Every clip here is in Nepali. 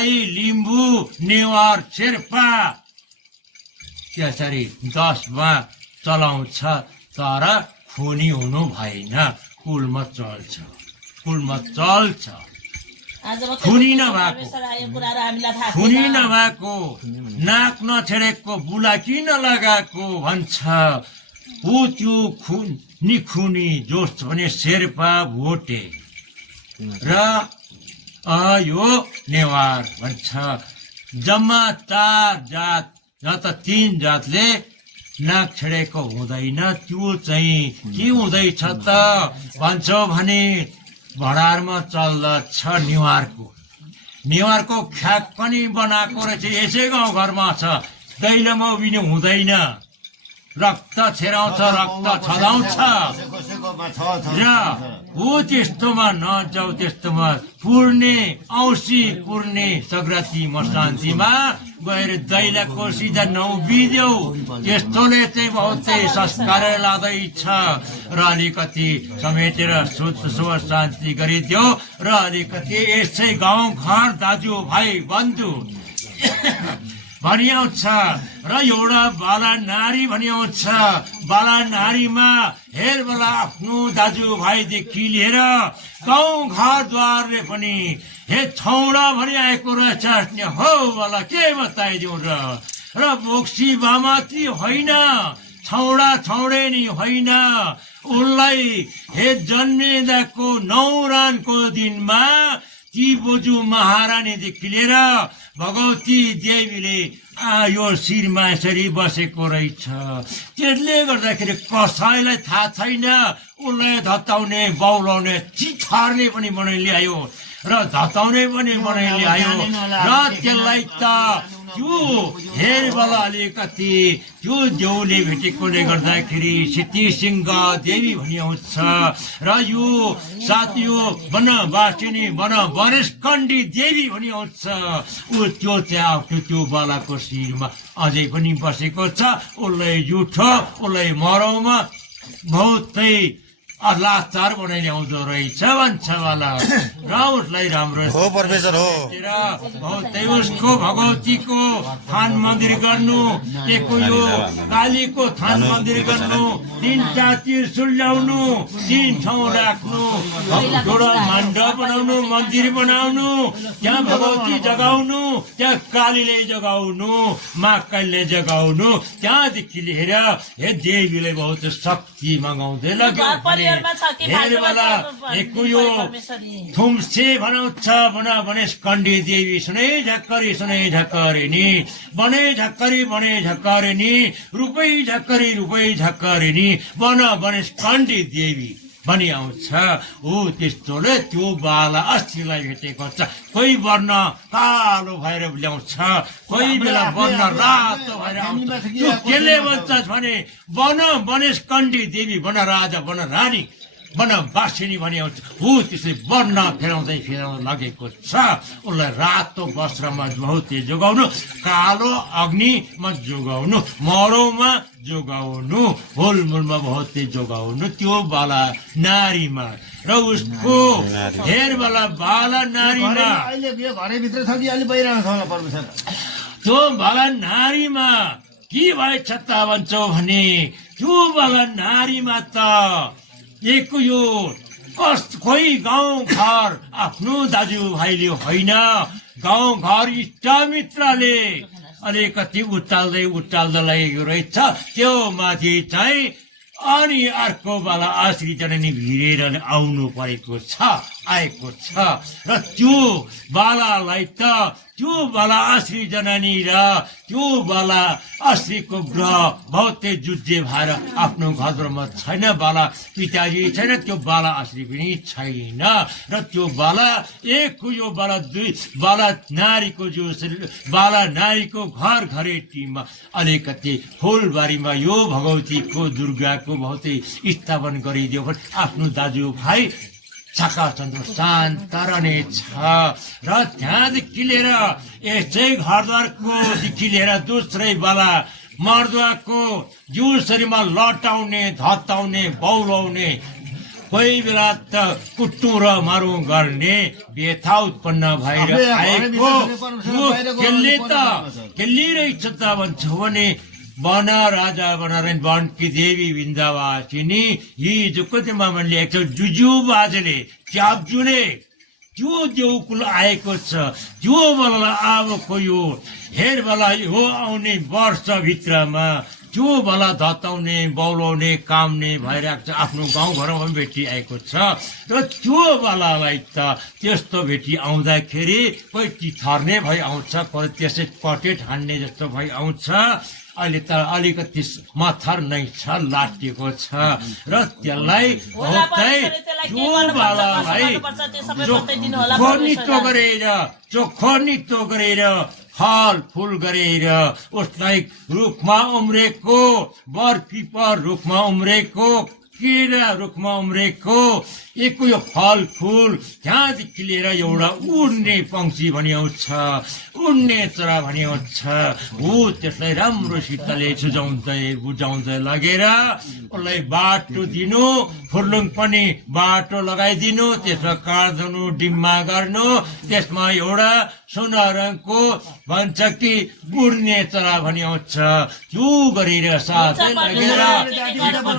राई लिम्बू नेवार शेर्पा त्यसरी 10मा चलाउँछ तर खुनी हुनु भएन कुलमा चल्छ खुनी नभएको नाक नछेडेको बुला किन लगाएको भन्छ ऊ त्यो खुनी जोस भने शेर्पा भोटे र यो नेवार भन्छ जम्मा 4 जात न त 3 जातले नाक छेडेको हुँदैन त्यो चाहिँ के हुँदैछ त भन्छौ भने भडारमा चल्दछ नेवारको ख्याक पनि बनाएको रहेछ यसै गाउँघरमा छ दैलोमा उभिनु हुँदैन रक्त छेराउँछ रक्त छदाउँछ र हो त्यस्तोमा नजाऊ त्यस्तोमा पुर्ने औँसी पुर्ने सग्राती मसान्तीमा गएर दैलाको सिधा नउभिदेऊ त्यस्तोले चाहिँ बहुतै संस्कार लाँदैछ र अलिकति समेटेर शुद्ध स्वर शान्ति गरिदेऊ र अलिकति यसै गाउँ घर दाजुभाइ बन्धु भनिआउँछ र एउटा बाला नारी भनिआउँछ बाला नारीमा हेरबेला आफ्नो दाजुभाइदेखि लिएर गाउँ घर द्वारले पनि हे छौडा भनिआएको रहेछ हो बला के बताइदिउँ र बोक्सी बामाती होइन छौडा छौडेनी होइन उनलाई हे जन्मिँदाको 9 रानको दिनमा ती बोजू महारानीदेखि लिएर भगवती देवीले यो शिरमा यसरी बसेको रहेछ त्यसले गर्दाखेरि कसैलाई थाहा छैन उसलाई धताउने बौलाउने चिथार्ने पनि बनाइ ल्यायो र धताउने पनि बनाइ ल्यायो र त्यसलाई त त्यो हेरबेला अलिकति त्यो देउले भेटेकोले गर्दाखेरि सिद्धिसिंह देवी भनिआउँछ र यो साथ यो वनवासिनी वनवरेशकण्डी देवी भनिआउँछ ऊ त्यो त्यहाँ त्यो बालाको शिरमा अझै पनि बसेको छ उसलाई जुठो उसलाई मरौमा बहुतै लाचार बनाइ ल्याउँदो रहेछ भन्छ वाला र उसलाई राम्रो हो परमेश्वर हो बहुतै उसको भगवतीको थान मन्दिर गर्नु एको यो कालीको थान मन्दिर गर्नु 3टा त्रिशूल ल्याउनु 3 ठाउँ राख्नु एउटा मण्डप बनाउनु मन्दिर बनाउनु त्यहाँ भगवती जगाउनु त्यहाँ कालीले जगाउनु महाकालीले जगाउनु त्यहाँदेखि लिएर हे देवीले बहुत शक्ति मगाउँदै लाग्यो थुम्से भनाउँछ वनवरेशकण्डी देवी सुनै झक्करी नि बनै झक्करी नि रूपै झक्करी नि वनवरेशकण्डी देवी भनिआउँछ ऊ त्यस्तोले त्यो बाला अस्थिलाई भेटेको छ कोही वर्ण कालो भएर ल्याउँछ कोही बेला वर्ण रातो भएर आउँछ त्यो केले भन्छ भने वनवरेशकण्डी देवी वनराजा वनरानी वनवासिनी भनिआउँछ ऊ त्यसले वर्ण फेराउँदै लगेको छ उसलाई रातो वस्त्रमा बहुतै जोगाउनु कालो अग्निमा जोगाउनु मरौमा जोगाउनु होलमुलमा बहुतै जोगाउनु त्यो बाला नारीमा र उसको हेरबेला बाला नारीमा त्यो बाला नारीमा के भएछ त भन्छौ भने त्यो बाला नारीमा त एक यो खोइ गाउँ घर आफ्नो दाजुभाइले होइन गाउँ घर इष्टमित्रले अलिकति उचाल्दै लगेको रहेछ त्यो माथि चाहिँ अनि अर्को बाला आश्री जननी भिरेर आउनु परेको आएको छ र त्यो बालालाई त त्यो बाला आश्री जननी र त्यो बाला आश्रीको ग्रह बहुतै जुझे भएर आफ्नो घरमा छैन बाला पिताजी छैन त्यो बाला आश्री पनि छैन र त्यो बाला एक यो बाला 2 बाला नारीको जो बाला नारीको घर घरेटीमा अलिकति फुलबारीमा यो भगवतीको दुर्गाको बहुतै स्थापन गरिदियो भने आफ्नो दाजुभाइ छकाचन्द्र शान्त रहनेछ र त्यहाँदेखि लिएर यसै घरद्वारकोदेखि लिएर दोस्रै बाला मर्दुवाको जिउ शरीरमा लटाउने धताउने बौलाउने कोही बेला त कुट्टु र मारौँ गर्ने व्यथा उत्पन्न भएर आएको यो केली रहेछ त भन्छ भने वन राजा बनारायण वनकी देवी वृन्दावासिनी हिजो कति मामा ल्याएको छ जुजु बाजेले च्याब्जुले त्यो देउकुल आएको छ त्यो बेला अबको यो हेर बेला हो आउने वर्षभित्रमा त्यो बेला धताउने बौलाउने काम्ने भइरहेको छ आफ्नो गाउँघरमा पनि भेटिआएको छ र त्यो बेलालाई त त्यस्तो भेटी आउँदाखेरि कोही तिथर्ने भई आउँछ कोही त्यसै कटेट हान्ने जस्तो भई आउँछ अहिले त अलिकति मथर नै छ लाटिएको छ र त्यसलाई चोखो नितो गरेर फल फूल गरेर उसलाई रुखमा उम्रेको बर पिपर रुखमा उम्रेको केरा रुखमा उम्रेको एकको यो फल फूल त्यहाँदेखि लिएर एउटा उड्ने पंक्षी भनी आउँछ उड्ने चरा भनी आउँछ हो त्यसलाई राम्रोसितले सुझाउँदै बुझाउँदै लगेर उसलाई बाटो दिनु फुर्लुङ पनि बाटो लगाइदिनु त्यसमा काट्नु डिम्मा गर्नु त्यसमा एउटा सोना रङको भन्छ कि उड्ने चरा भनी आउँछ त्यो गरेर साथै लगेर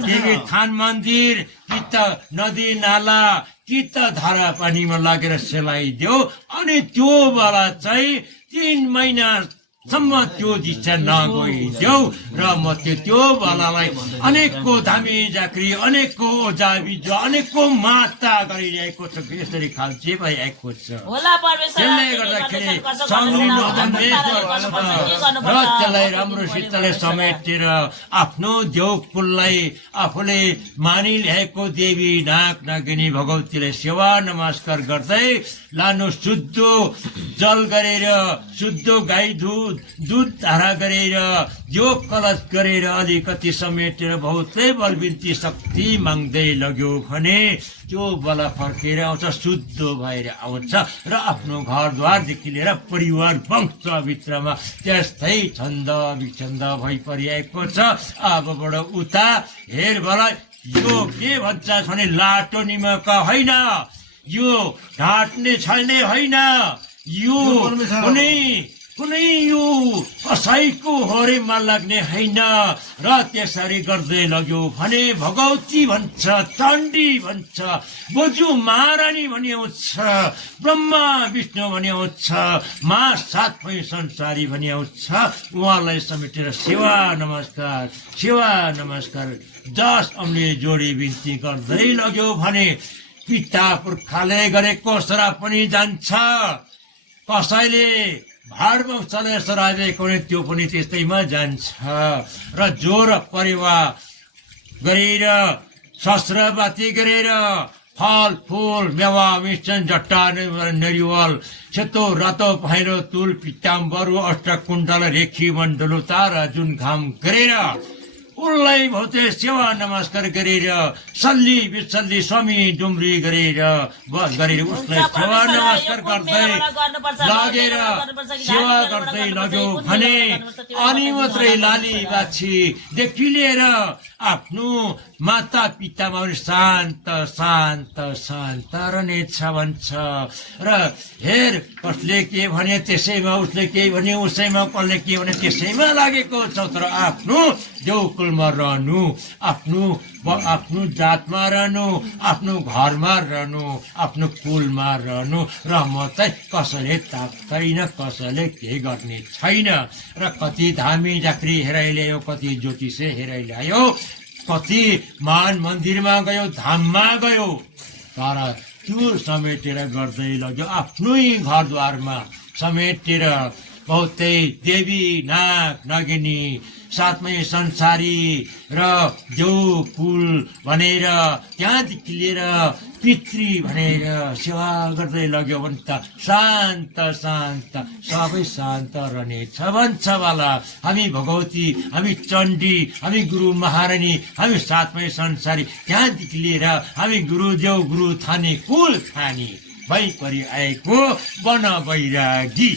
देवी थान मन्दिर कि त नदी नाला कि त धारा पानीमा लगेर सेलाइदेऊ अनि त्यो बेला चाहिँ 3 महिनासम्म त्यो दिशा नगइदेऊ र म त्यो बेलालाई अनेकको धामी झाँक्री अनेकको ओझा बिजुवा अनेकको माता गरिरहेको छ यसरी खाल्चे भइरहेको छ त्यसले गर्दाखेरि सङ्लिनु र त्यसलाई राम्रोसितले समेटेर आफ्नो देउकुललाई आफूले मानिल्याएको देवी नाग नागिनी भगवतीलाई सेवा नमस्कार गर्दै लानु शुद्ध जल गरेर शुद्ध गाई दूध धारा गरेर यो कलश गरेर अलिकति समेटेर बहुतै बलबिन्ती शक्ति माग्दै लग्यो भने त्यो बल फर्केर आउँछ शुद्ध भएर आउँछ र आफ्नो घरद्वारदेखि लिएर परिवार वंशभित्रमा त्यस्तै छन्द विछन्द भइ परिआएको छ अबबाट उता हेर बल यो के भन्छ भने लाटो निमक होइन यो ढाँट्ने छल्ने होइन यो कुनै यो कसैको होरेमा लाग्ने होइन र त्यसरी गर्दै लग्यो भने भगवती भन्छ चण्डी भन्छ बोजू महारानी भनी आउँछ ब्रह्मा विष्णु भनी आउँछ मा सातमै संसारी भनी आउँछ उहाँलाई समेटेर सेवा नमस्कार 10 औँली जोडी बिन्ती गर्दै लग्यो भने पिता पुर्खाले गरेको श्राप पनि जान्छ कसैले भाडमा चले सराबेको भने त्यो पनि त्यस्तैमा जान्छ र जोर परिवार गरेर शस्त्रपाती गरेर फल फूल मेवा मिष्टान जट्टा नरिवल सेतो रातो पहेँलो तुल पिताम्बरु अष्टकुण्डल रेखी मण्डलो तारा जुन घाम गरेर उनलाई भौते सेवा नमस्कार गरेर सल्ली बिसल्ली स्वामी डुम्री गरेर उसलाई सेवा नमस्कार गर्दै लगेर सेवा गर्दै लग्यो भने अनि मात्रै लाली बाछीदेखि लिएर आफ्नो माता पितामा शान्त रहनेछ भन्छ र हेर कसले के भने त्यसैमा उसले के भने उसैमा कसले के भने त्यसैमा लागेको छ तर आफ्नो देउकुलमा रहनु आफ्नो जातमा रहनु आफ्नो घरमा रहनु आफ्नो कुलमा रहनु र म चाहिँ कसैले ताक्दैन कसैले के गर्ने छैन र कति धामी झाँक्री हेराइ ल्यायो कति ज्योतिषे हेराइ ल्यायो कति मान मन्दिरमा गयो धाममा गयो तर त्यो समेटेर गर्दै लग्यो आफ्नै घरद्वारमा समेटेर बहुतै देवी नाग नागिनी साथमै संसारी र देउकुल भनेर त्यहाँदेखि लिएर पितृ भनेर सेवा गर्दै लग्यो भने त शान्त सबै शान्त रहनेछ भन्छ वाला हामी भगवती हामी चण्डी हामी गुरु महारानी हामी साथमै संसारी त्यहाँदेखि लिएर हामी गुरुदेव गुरु थानी कुल थानी भई परि आएको वन बैरागी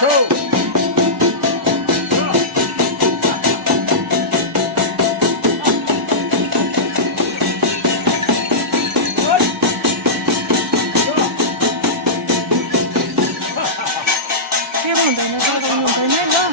के भन्दैन लगाउनु हुँदैन ल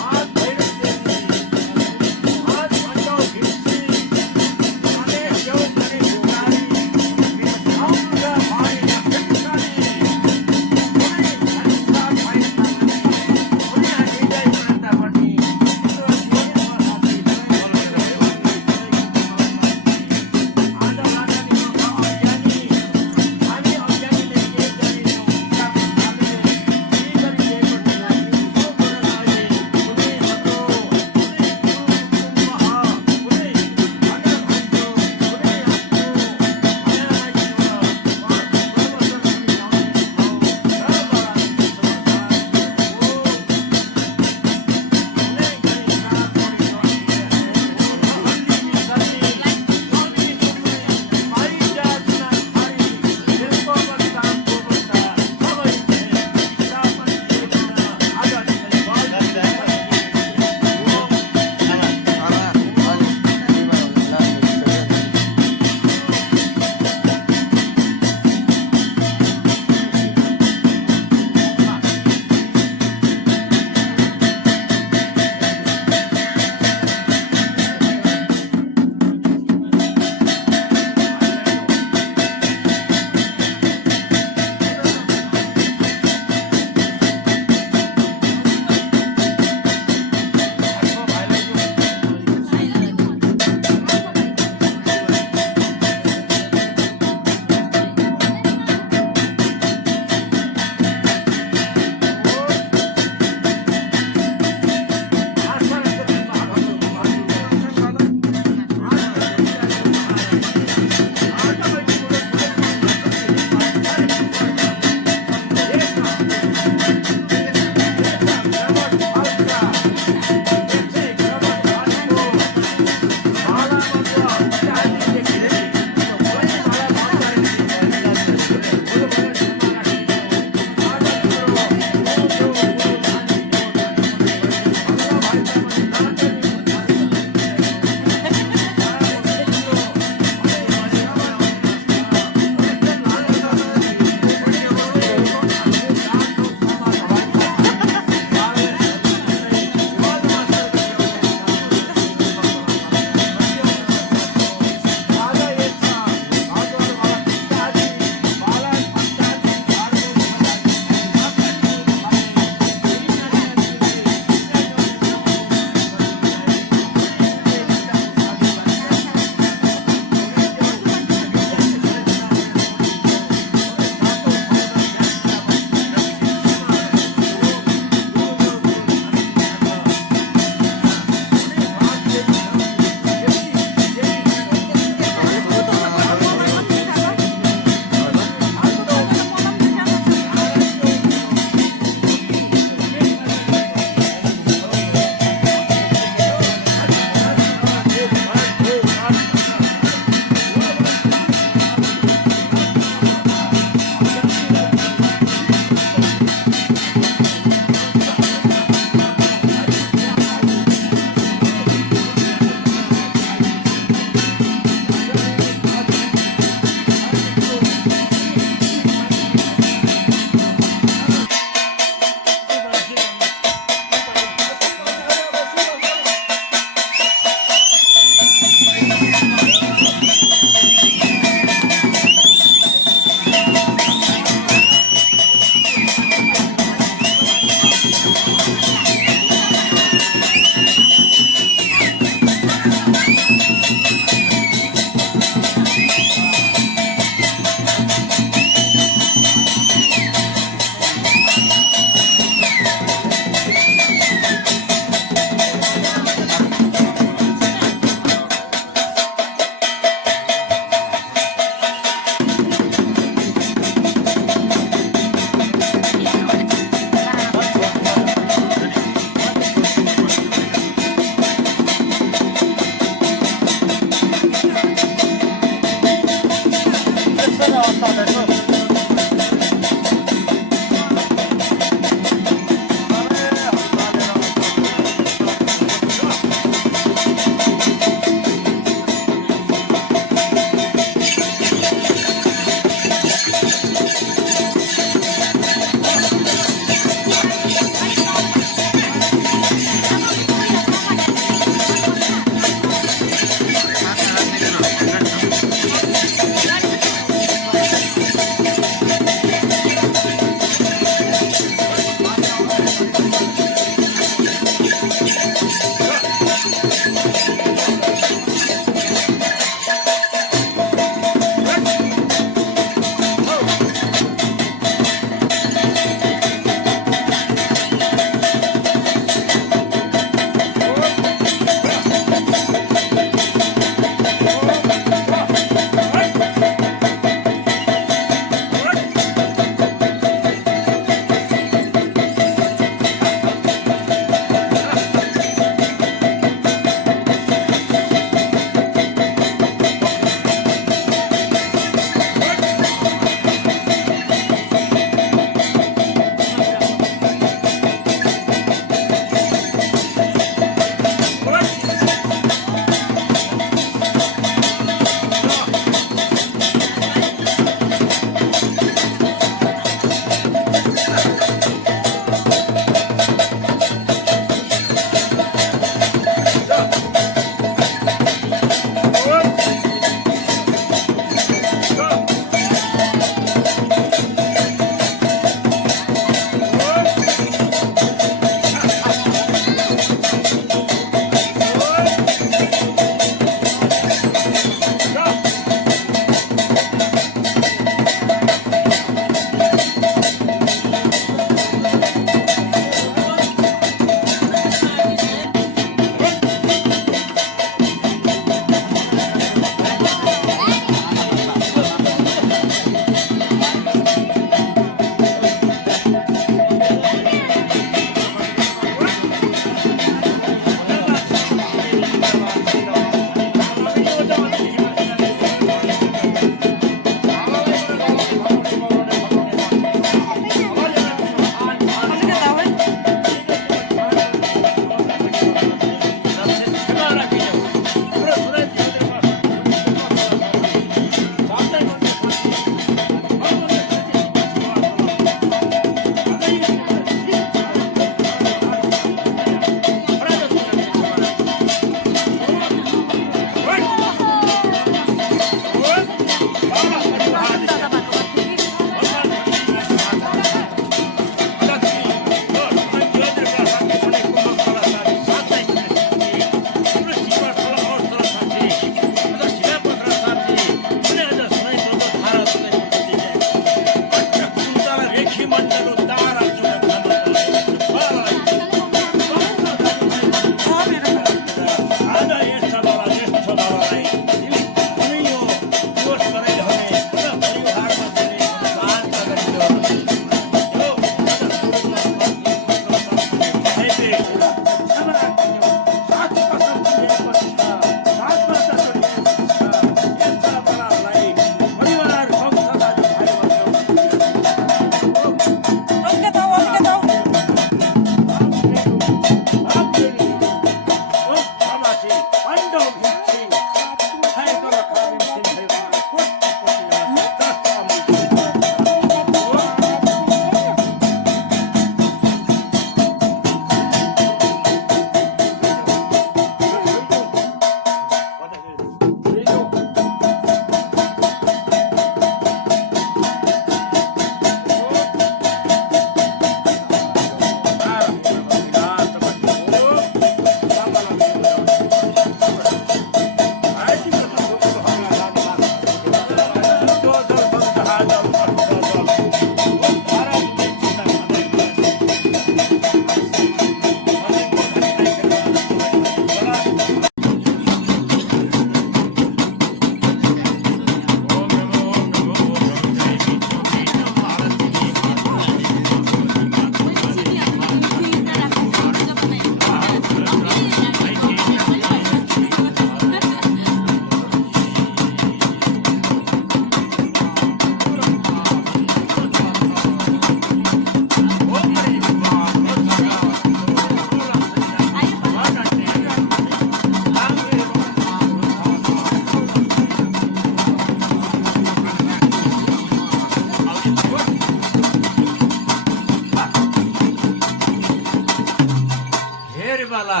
हेरवाला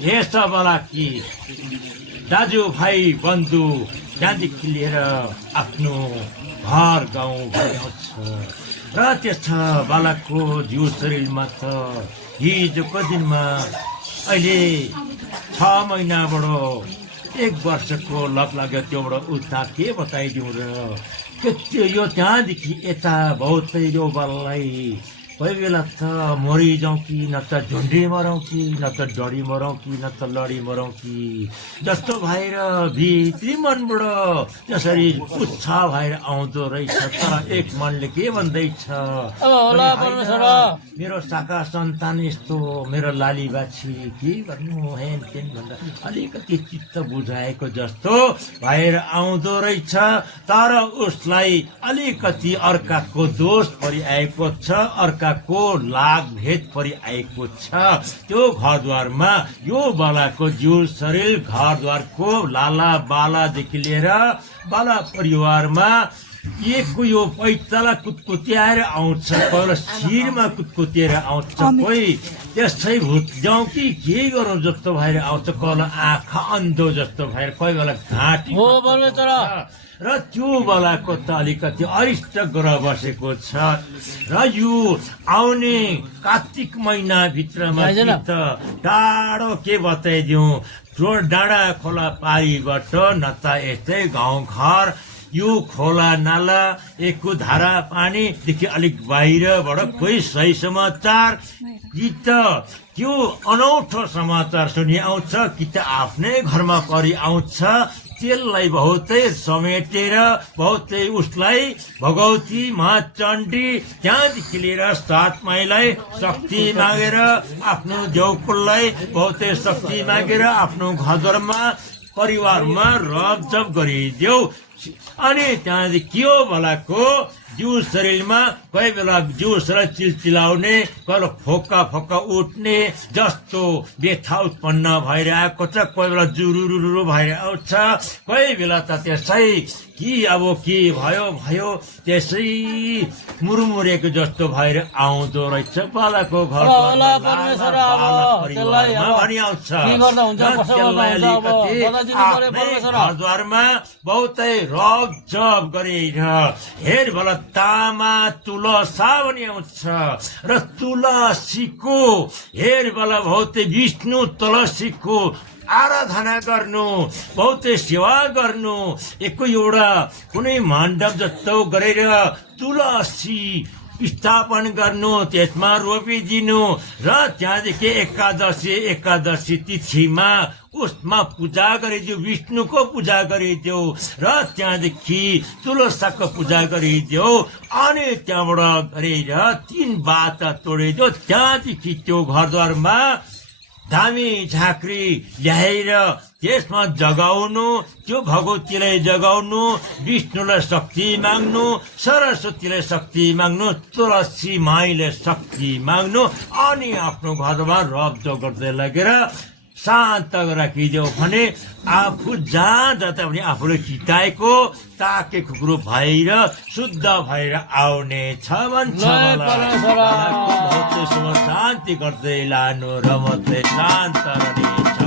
यसवाला कि दाजुभाइ बन्धु त्यहाँदेखि लिएर आफ्नो घर गाउँ आउँछ र त्यस बालकको जिउ शरीरमा त हिजोको दिनमा अहिले 6 महिनाबाट 1 वर्षको लत लाग्यो त्योबाट उता के बताइदिउँ र त्यो यो त्यहाँदेखि यता बहुतै यो बाललाई कोही बेला त मरिजाउँ कि न त झुन्डी मरौँ कि न त डढी मरौँ कि न त लडी मरौँ कि जस्तो भएर भित्री मनबाट त्यसरी उत्साह भएर आउँदो रहेछ तर एक मनले के भन्दैछ मेरो शाखा सन्तान यस्तो मेरो लाली बाछी के गर्नु हेन तेन भन्दा अलिकति चित्त बुझाएको जस्तो भएर आउँदो रहेछ तर उसलाई अलिकति अर्काको दोष परिआएको छ अर्काको लाग भेद परिआएको छ त्यो घरद्वारमा यो बालाको जिउ शरीर घरद्वारको लाला बालादेखि लिएर बाला परिवारमा एकको यो पैताला कुतकुत्याएर आउँछ कोही शिरमा कुतकुतिएर आउँछ कोही त्यसै भुत्जाउँ कि के गरौँ जस्तो भएर आउँछ कोही आँखा अन्धो जस्तो भएर कोही बेला घाँटी र त्यो बेलाको त अलिकति अरिष्ट ग्रह बसेको छ र यो आउने कार्तिक महिनाभित्रमा त टाढो के बताइदिउँ डाँडा खोला पारीबाट न त यस्तै गाउँघर यो खोला नाला एकको धारा पानीदेखि अलिक बाहिरबाट कोही सही समाचार कि त त्यो अनौठो समाचार सुनि आउँछ कि त आफ्नै घरमा परि आउँछ त्यसलाई बहुतै समेटेर बहुतै उसलाई भगवती महाचण्डी त्यहाँदेखि लिएर 7 माईलाई शक्ति मागेर आफ्नो देउकुललाई बहुतै शक्ति मागेर आफ्नो घरमा परिवारमा रपजप गरिदेऊ अनि त्यहाँदेखि के हो भलाको जिउ शरीरमा कोही बेला जिउ शरीर चिलचिलाउने कोही बेला फोका फोका उठ्ने जस्तो व्यथा उत्पन्न भएर आएको छ कोही बेला जुरुरुरु भएर आउँछ कोही बेला त त्यसै कि अब के भयो त्यसै मुरमुरेको जस्तो भएर आउँदो रहेछ बालाको भनी आउँछ घरद्वारमा बहुतै रपजप गरेर हेर भला तामा तुलसा पनि आउँछ र तुलसीको हेर बेला बहुतै विष्णु तुलसीको आराधना गर्नु बहुतै सेवा गर्नु एउटा कुनै मण्डप जस्तो गरेर तुलसी स्थापन गर्नु त्यसमा रोपिदिनु र त्यहाँदेखि एकादशी तिथिमा उसमा पूजा गरिदेऊ विष्णुको पूजा गरिदेऊ र त्यहाँदेखि तुलसाको पूजा गरिदेऊ अनि त्यहाँबाट गरेर 3 बाटा तोडिदेऊ त्यहाँदेखि त्यो घरद्वारमा धामी झाँक्री ल्याएर त्यसमा जगाउनु त्यो भगवतीलाई जगाउनु विष्णुलाई शक्ति माग्नु सरस्वतीलाई शक्ति माग्नु तुलसी माईले शक्ति माग्नु अनि आफ्नो घरमा रपजप गर्दै लगेर शान्त राखिदेऊ भने आफू जहाँ जता पनि आफूले चिताएको ताकेको कुरो भएर शुद्ध भएर आउने छ भन्छ शान्ति गर्दै लानु र मात्रै शान्त रहनेछ।